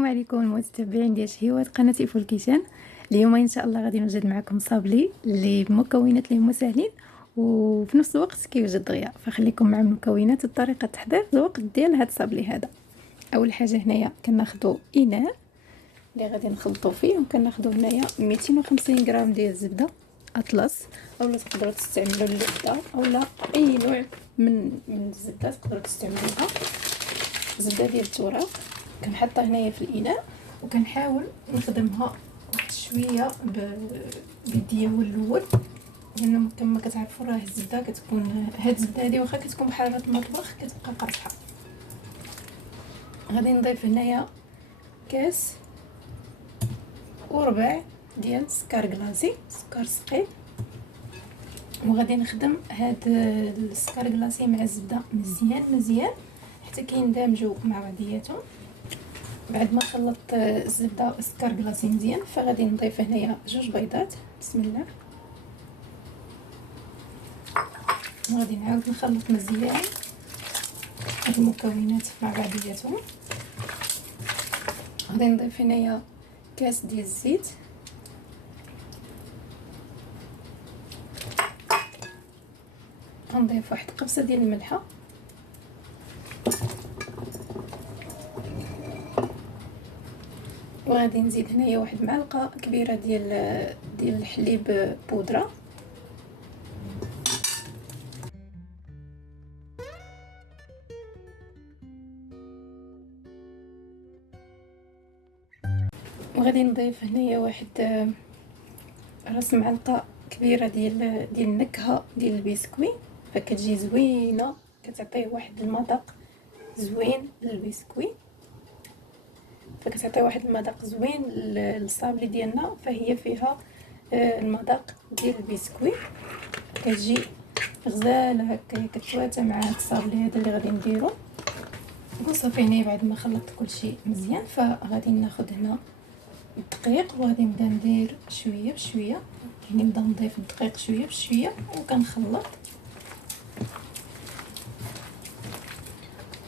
السلام عليكم المتابعين ديال شهيوات قناه ايفول كيشان. اليوم ان شاء الله غادي نوجد معكم صابلي اللي بمكونات اللي هما ساهلين وفي نفس الوقت كيوجد دغيا. فخليكم مع المكونات وطريقه التحضير الوقت ديال هذا الصابلي هذا. اول حاجه هنايا كناخذوا اناء اللي غادي نخلطوا فيه، وكناخذوا هنايا 250 غرام ديال الزبده اطلس، اولا تقدروا تستعملوا اللبده اولا اي نوع من الزبده تقدروا تستعملوها. زبده ديال التوراق كنحطها هنايا في الاناء، وكنحاول نخدمها واحد شويه بيديا هو الاول، لانه كما كتعرفوا راه الزبده كتكون هاد الزبده هذه واخا كتكون بحراره المطبخ كتبقى قاصحه. غادي نضيف هنايا كاس وربع ديال سكر كلاصي، سكر ثقيل، وغادي نخدم هاد السكر كلاصي مع الزبده مزيان حتى كيندمجوا مع بعضياتهم. بعد ما خلطت الزبده والسكر كلاصي مزيان، فغادي نضيف هنايا 2 بيضات. بسم الله. وغادي نعاود نخلط مزيان المكونات مع بعضياتهم. غادي نضيف هنايا كاس ديال الزيت، غنضيف واحد قبصه ديال الملحه، وغادي نزيد هنايا واحد معلقه كبيره ديال الحليب بودره، وغادي نضيف هنايا واحد راس معلقه كبيره ديال النكهه ديال البسكوي، فكتجي زوينه كتعطيه واحد المذاق زوين للبسكوي، فكتعطي واحد المذاق زوين للصابلي ديالنا، فهي فيها المذاق ديال البسكوي، كتجي غزاله هكا كتواتى مع الصابلي هذا اللي غادي نديرو. وصافي هنا بعد ما خلطت كلشي مزيان، فغادي ناخذ هنا الدقيق، وغادي نبدا ندير شويه بشويه، يعني نبدا نضيف الدقيق شويه بشويه وكنخلط.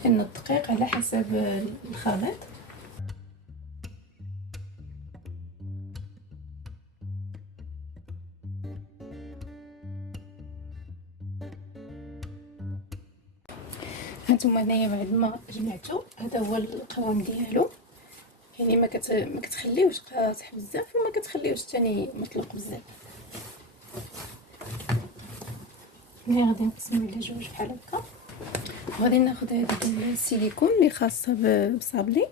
ان الدقيق على حسب الخليط. هانتوما هنايا بعد ما جمعتو هذا هو القوام ديالو، يعني ما كتخليوش قاصح بزاف وما كتخليوش ثاني مطلق بزاف. ملي غادي نقسمو على جوج بحال هكا، غادي ناخذ هذه ديال السيليكون اللي خاصه بصابلي.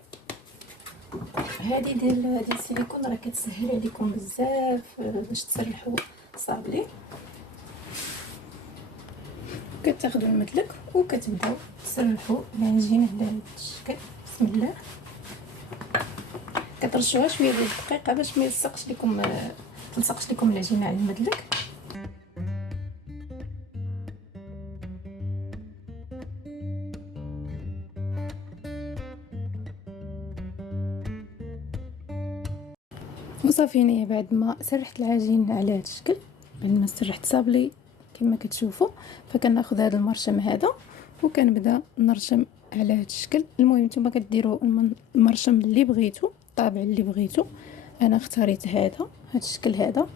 هذه ديال السيليكون راه كتسهل عليكم بزاف باش تسرحوا صابلي. كتاخذوا المدلك وكتبداو تسرحوا العجينه على هذا الشكل. بسم الله. كترشوها شويه ديال الدقيق باش ما يلصقش لكم تلصقش لكم العجينه على المدلك. وصافي هنايا بعد ما سرحت العجين على هذا الشكل، بعد ما سرحت صابلي كما كتشوفوا، فكناخذ هذا المرشم هذا وكنبدا نرشم على هذا الشكل. المهم نتوما كديروا المرشم اللي بغيتو، الطابع اللي بغيتو. انا اختاريت هذا الشكل هذا.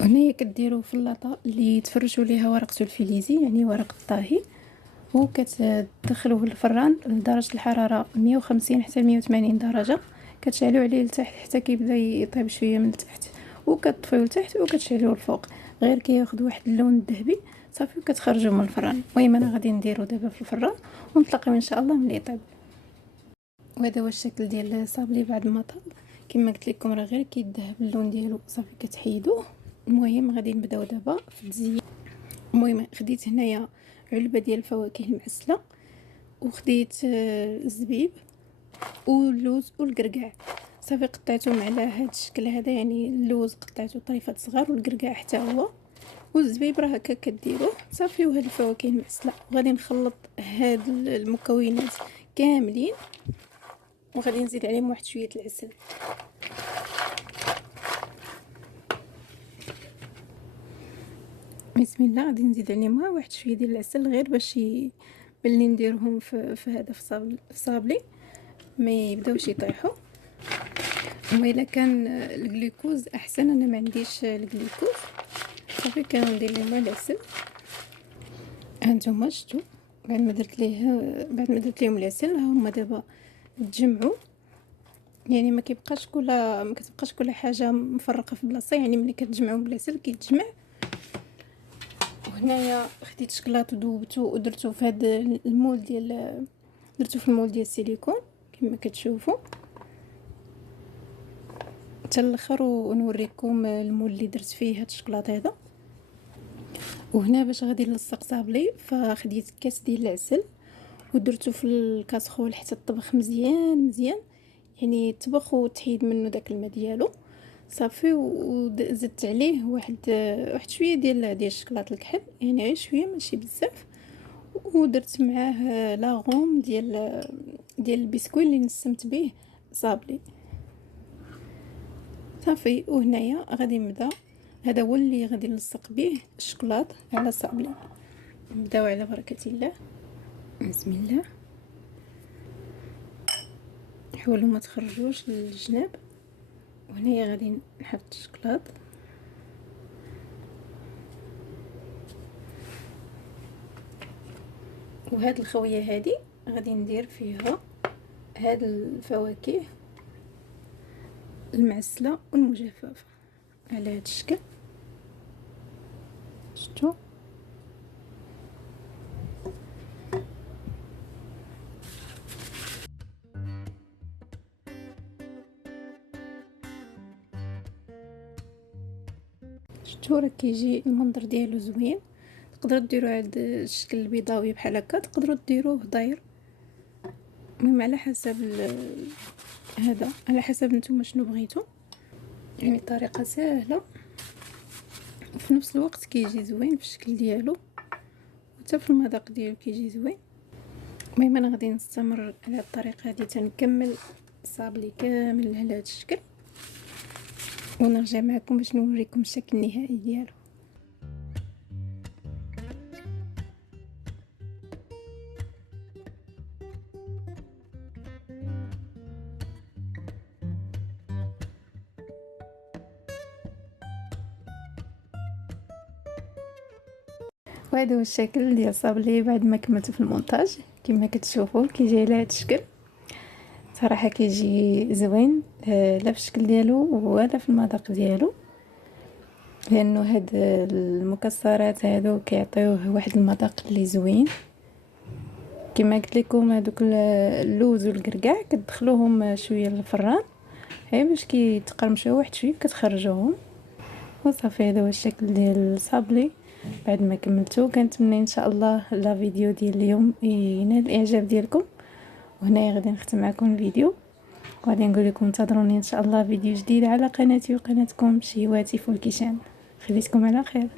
هنايا كديروا في اللاطه اللي تفرشوا ليها ورق سلفيليزي، يعني ورق الطاهي، وكتدخلوه للفران لدرجه الحراره 150 حتى 180 درجه. كتشعلوا عليه لتحت حتى كيبدا يطيب شويه من التحت، وكتطفيوه لتحت وكتشعلوه الفوق غير كياخذ واحد اللون الذهبي صافي، وكتخرجوه من الفران. المهم انا غادي نديرو دابا في الفران ونتلاقاو ان شاء الله ملي يطيب. وهذا هو الشكل ديال الصابلي بعد ما طاب. كما قلت لكم راه غير كيذهب اللون ديالو صافي كتحيدوه. المهم غادي نبداو دابا في التزيين. المهم خديت هنايا علبه ديال الفواكه المعسله، وخديت الزبيب واللوز والقرقاع. صافي قطعتهم على هذا الشكل هذا، يعني اللوز قطعته طريفات صغار والقرقاع حتى هو، والزبيب راه هكا كديروه صافي. وهاد الفواكه المعسله غادي نخلط هاد المكونات كاملين، وغادي نزيد عليهم واحد شويه العسل. بسم الله. غادي نزيد عليهم واحد شويه ديال العسل غير باش ملي نديرهم في هذا في صابلي ما يبداوش يطيحوا. الا كان الجلوكوز احسن، انا ما عنديش الجلوكوز، صافي كندير لهم العسل. هانتوما شفتوا بعد ما درت لهم العسل، ها هما دابا تجمعوا، يعني ما كتبقاش كل حاجه مفرقه في بلاصه، يعني ملي كتجمعوا بالعسل كيتجمع. وهنايا خديت شكلاط وذوبته ودرتو في هذا المول درتو في المول ديال السيليكون كما كتشوفوا حتى الاخر، ونوريكم المول اللي درت فيه هاد الشكلاط هذا. وهنا باش غادي نلصق صابلي، فخديت كاس ديال العسل ودرتو في الكاسخول حتى طبخ مزيان، يعني طبخ وتحيد منه داك الماء ديالو صافي. وزدت عليه واحد شويه ديال الشكلاط الكحل، يعني غير شويه ماشي بزاف. ودرت معاه لاغوم ديال البسكويت اللي نسمت به صابلي صافي. وهنايا غادي نبدا، هذا هو اللي غادي نلصق به الشكلاط على صابلي. نبداو على بركه الله. بسم الله. حاولوا ما تخرجوش للجناب. وهنايا غادي نحط الشكلاط، وهاد الخويه هادي غادي ندير فيها هاد الفواكه المعسله والمجففه على هاد الشكل. شفتوا؟ راه كيجي المنظر ديالو زوين. تقدروا ديروا هذا الشكل البيضاوي بحال هكا، تقدروا ديروه داير، المهم على حسب هذا، على حسب نتوما شنو بغيتوا. يعني طريقه سهله وفي نفس الوقت كيجي زوين في الشكل ديالو، حتى في المذاق ديالو كيجي زوين. المهم انا غادي نستمر على الطريقه هذه تنكمل الصابلي كامل على هذا الشكل، ونرجع معكم باش نوريكم الشكل النهائي ديالو. وهذا هو الشكل ديال الصابلي بعد ما كملت في المونتاج. كما كتشوفوا كيجي على هذا الشكل، صراحه كيجي زوين لا في الشكل ديالو ولا في المذاق ديالو، لانه هاد المكسرات هادو كيعطيوه واحد المذاق اللي زوين. كما قلت لكم هذوك اللوز والقرقاع كتدخلوهم شويه للفران هي باش كيتقرمشوا واحد شويه كتخرجوهم وصافي. هذا هو الشكل ديال الصابلي بعد ما كملتو. كنتمنى ان شاء الله لا فيديو ديال اليوم ينال الاعجاب ديالكم. وهنايا غادي نختم معكم الفيديو، وغادي نقول لكم انتظروني ان شاء الله فيديو جديد على قناتي وقناتكم شهواتي فولكيشان. خليتكم على خير.